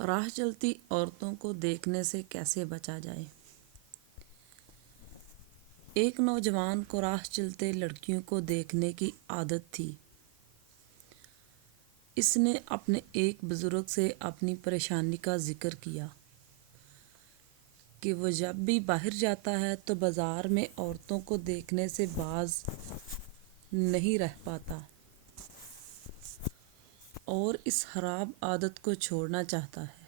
راہ چلتی عورتوں کو دیکھنے سے کیسے بچا جائے؟ ایک نوجوان کو راہ چلتے لڑکیوں کو دیکھنے کی عادت تھی۔ اس نے اپنے ایک بزرگ سے اپنی پریشانی کا ذکر کیا کہ وہ جب بھی باہر جاتا ہے تو بازار میں عورتوں کو دیکھنے سے باز نہیں رہ پاتا اور اس خراب عادت کو چھوڑنا چاہتا ہے۔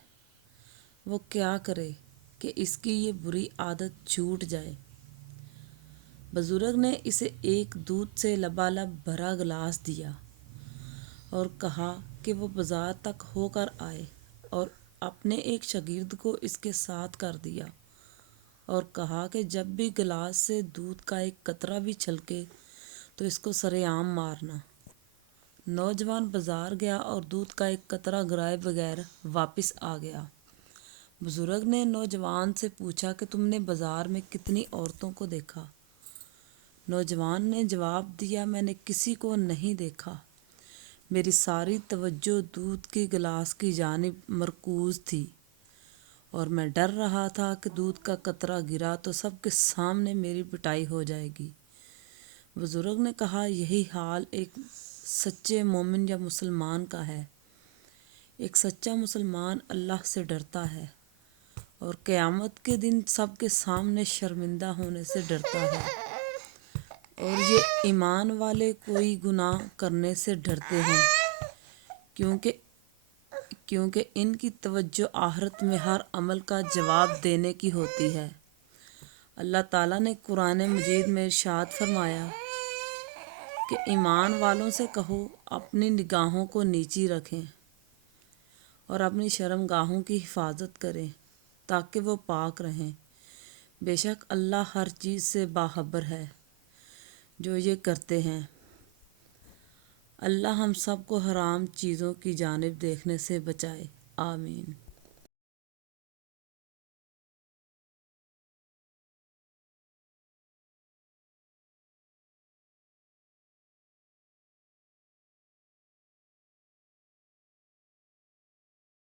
وہ کیا کرے کہ اس کی یہ بری عادت چھوٹ جائے؟ بزرگ نے اسے ایک دودھ سے لبالب بھرا گلاس دیا اور کہا کہ وہ بازار تک ہو کر آئے، اور اپنے ایک شاگرد کو اس کے ساتھ کر دیا اور کہا کہ جب بھی گلاس سے دودھ کا ایک قطرہ بھی چھلکے تو اس کو سرے عام مارنا۔ نوجوان بازار گیا اور دودھ کا ایک قطرہ گرائے بغیر واپس آ گیا۔ بزرگ نے نوجوان سے پوچھا کہ تم نے بازار میں کتنی عورتوں کو دیکھا؟ نوجوان نے جواب دیا، میں نے کسی کو نہیں دیکھا، میری ساری توجہ دودھ کے گلاس کی جانب مرکوز تھی اور میں ڈر رہا تھا کہ دودھ کا قطرہ گرا تو سب کے سامنے میری پٹائی ہو جائے گی۔ بزرگ نے کہا، یہی حال ایک سچے مومن یا مسلمان کا ہے۔ ایک سچا مسلمان اللہ سے ڈرتا ہے اور قیامت کے دن سب کے سامنے شرمندہ ہونے سے ڈرتا ہے، اور یہ ایمان والے کوئی گناہ کرنے سے ڈرتے ہیں کیونکہ ان کی توجہ آخرت میں ہر عمل کا جواب دینے کی ہوتی ہے۔ اللہ تعالیٰ نے قرآن مجید میں ارشاد فرمایا کہ ایمان والوں سے کہو اپنی نگاہوں کو نیچی رکھیں اور اپنی شرم گاہوں کی حفاظت کریں تاکہ وہ پاک رہیں۔ بے شک اللہ ہر چیز سے باخبر ہے جو یہ کرتے ہیں۔ اللہ ہم سب کو حرام چیزوں کی جانب دیکھنے سے بچائے، آمین۔